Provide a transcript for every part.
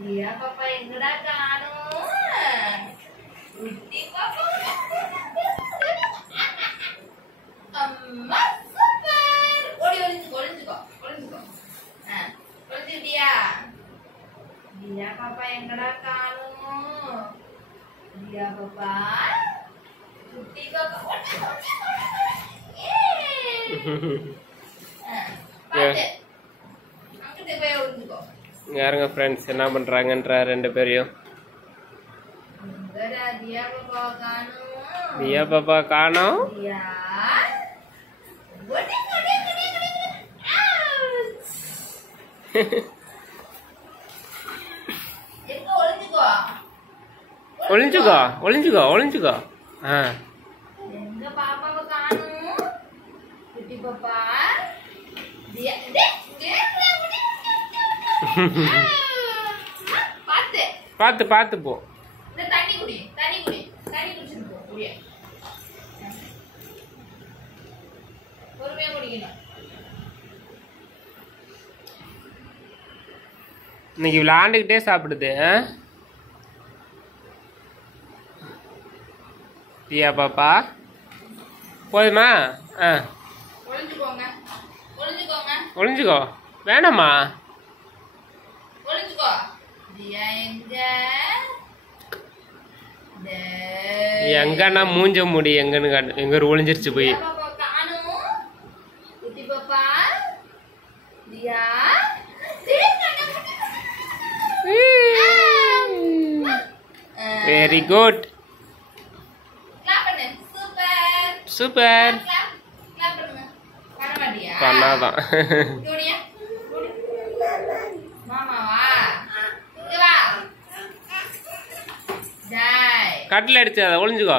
Dia papa எங்கடா காணோம்? குட்டி பாப்பா. அம்மா சூப்பர். ஓடி ஒளிஞ்சுக்கோ. ஒளிஞ்சுட்டியா? dia papa எங்கடா காணோம்? dia papa. குட்டி பாப்பா. பாத்து. அங்கிட்டு போய் ஒளிஞ்சுக்கோ. யாருங்க ஃப்ரெண்ட்ஸ் என்ன பண்றாங்கன்ற ரெண்டு பேரையும் தியா பாப்பா காணோம் ஒளிஞ்சுக்கோ எங்க பாப்பாவை காணோம் குட்டி பாப்பா பாத்து போ. தண்ணி குடிச்சிட்டு போ. பொறுமையா குடிக்கணும். இன்னைக்கு விளையாண்டுக்கிட்டே சாப்பிடுது. தியா பாப்பா போதுமா? ஒளிஞ்சுக்கோ. வேணாமா? எங்கன்னா மூஞ்ச முடி எங்கன்னு எங்க ஒளிஞ்சிருச்சு போய். Very good. சூப்பர். பண்ணாதான் கட்டில் அடிச்சு அதை ஒளிஞ்சுக்கோ.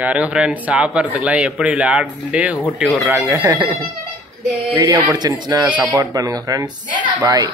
யாருங்க ஃப்ரெண்ட்ஸ் சாப்பிட்றதுக்குலாம் எப்படி விளையாண்டு ஊட்டி விடுறாங்க. வீடியோ பிடிச்சிருந்துச்சுன்னா சப்போர்ட் பண்ணுங்க ஃப்ரெண்ட்ஸ். பாய்.